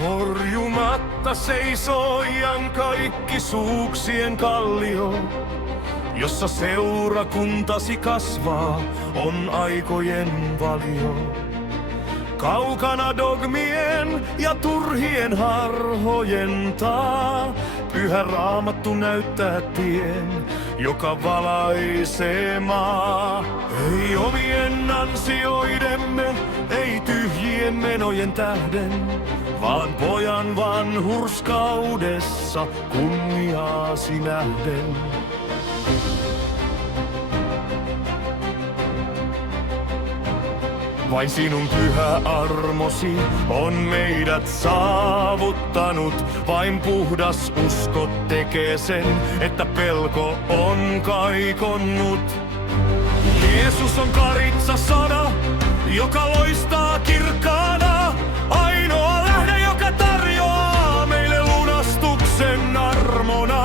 Horjumatta seisoo iankaikkisuuksien kallio, jossa seurakuntasi kasvaa, on aikojen valio. Kaukana dogmien ja turhien harhojen taa, Pyhä Raamattu näyttää tien, joka valaisee maa. Ei omien ansioidemme, ei tyhjien menojen tähden, vaan pojan vanhurskaudessa kunniaasi nähden. Vain sinun pyhä armosi on meidät saavuttanut. Vain puhdas usko tekee sen, että pelko on kaikonnut. Jeesus on karitsa-sana, joka loistaa kirkkaana. Ainoa lähde, joka tarjoaa meille lunastuksen armona.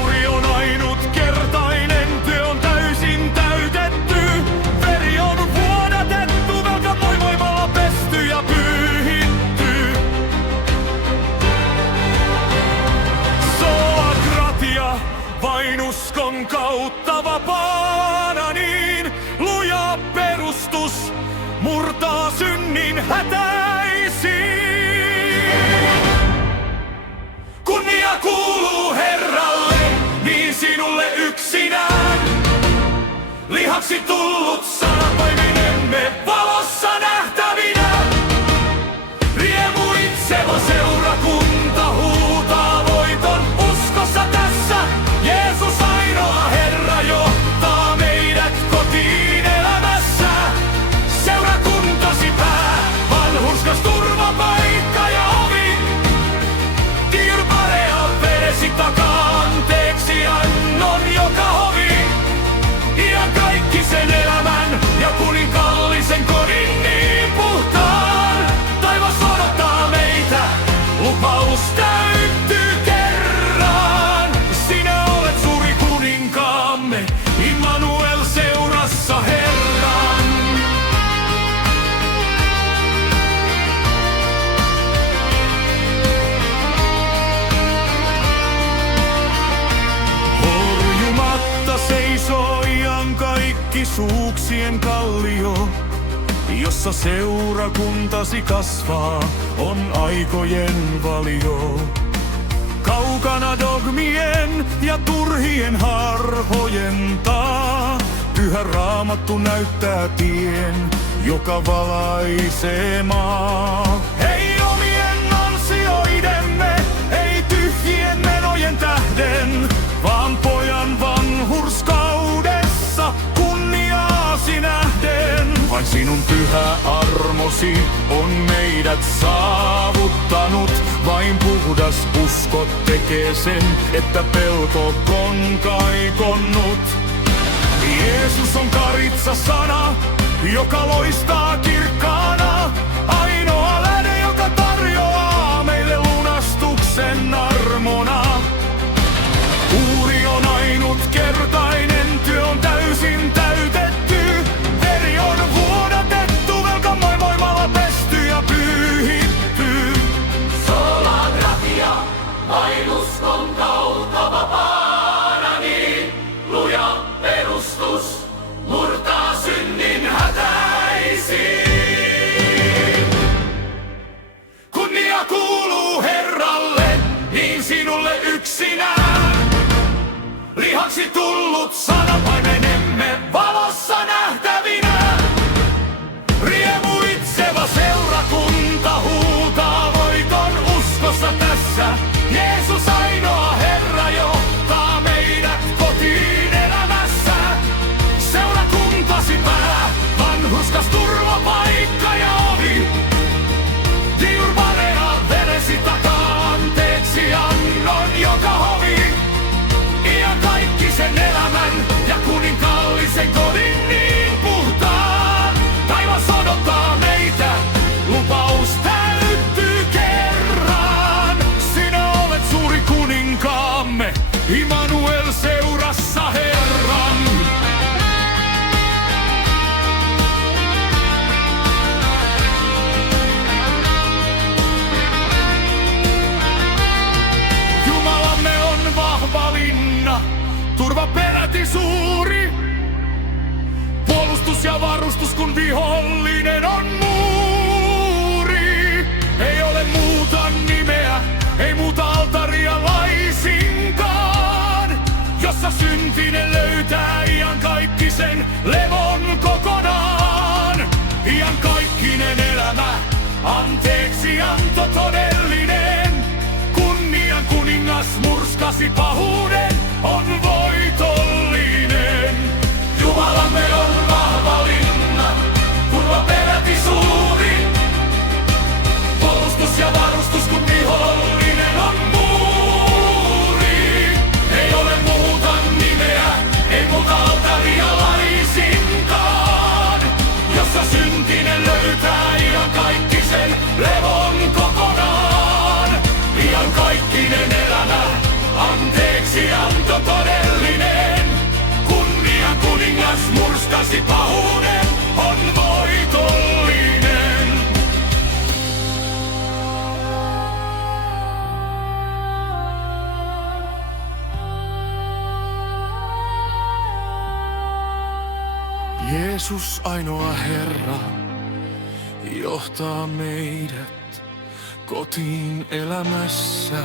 Uuri on ainutkertainen, työ on täysin täytetty. Veri on vuodatettu, velka voimalla pesty ja pyyhitty. Sola gratia, vain uskon kautta vapaana, niin luja perustus murtaa synnin hätäisiin. Kunnia kuuluu Herralle, niin sinulle yksinään. Lihaksi tullut sana toiminemme valossa nähtävinä. Riemuitseva seurakunta huutaa voiton uskossa tässä. Jeesus ainoa Herra johtaa meidät kotiin elämässä. Seurakuntasi pää, vanhurskas turvapaikka ja ovi. Kirparea vedesi takaa anteeksi annon joka hovi. Ja kaikki sen elämän ja kuninkallisen kodin niin puhtaan. Taivas odottaa meitä, lupaus täyttyy kerran. Sinä olet suuri kuninkaamme, Immanuel seurassa Herran. Horjumatta seisoo iankaikkisuuksien kallio, jossa seurakuntasi kasvaa, on aikojen valio. Kaukana dogmien ja turhien harhojen taa, Pyhä Raamattu näyttää tien, joka valaisee maa. Ei omien ansioidemme, ei tyhjien menojen tähden, vaan pojan vanhurskaudessa kunniaasi nähden. Vain sinun pyhä armosi on meidät saavuttanut. Vain puhdas usko tekee sen, että pelko on kaikonnut. Jeesus on karitsa-sana, joka loistaa kirkkaana. Ainoa lähde, joka tarjoaa meille lunastuksen armona. Uuri on ainutkertainen, työ on täysin täytetty. Veri on vuodatettu, velka voimalla pesty ja pyyhitty. Sola gratia, vain uskon kautta vapaana, niin luja perustus murtaa synnin hätäisiin. kun vihollinen on muuri. Ei ole muuta nimeä, ei muuta altaria laisinkaan, jossa syntinen löytää iankaikkisen levon kokonaan. Iankaikkinen elämä, anteeksianto todellinen. Kunnian kuningas murskasi pahuuden, on voitollinen. Jumalamme on vahva linna, turva peräti suuri. Puolustus ja varustus, kun vihollinen on muuri. Ei ole muuta nimeä, ei muuta altaria laisinkaan, jossa syntinen löytää iankaikkisen levon kokonaan. Iankaikkinen elämä, anteeksianto todellinen. Kunnian kuningas murskasi pahuuden, on voitollinen. Jeesus ainoa Herra johtaa meidät kotiin elämässä.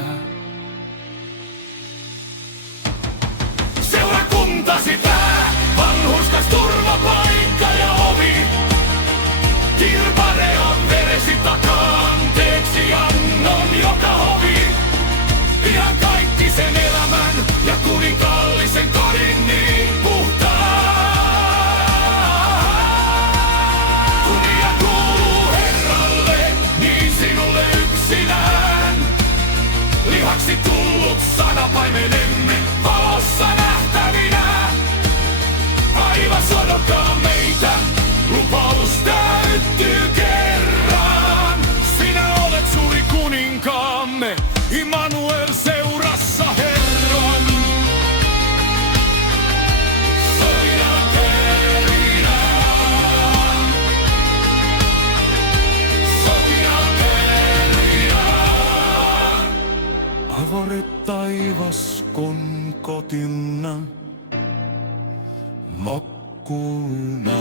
Seurakuntasi pää, vanhurskas turvapaikka ja ovi. Kirpare on veresi takaa, anteeksi annon joka hovi. Ihan kaikki sen elämän ja kuninkaallisen kodin niin puhtaan. Kunnia kuuluu Herralle, niin sinulle yksinään. Lihaksi tullut sana paimenemme, valossa nähtävinä. Taivas odottaa meitä, lupaus täyttyy kerran. Sinä olet suuri kuninkaamme, Immanuel seurassa Herran. Soidaan perinään, soidaan perinään. Avare taivas kun kotina makkuna.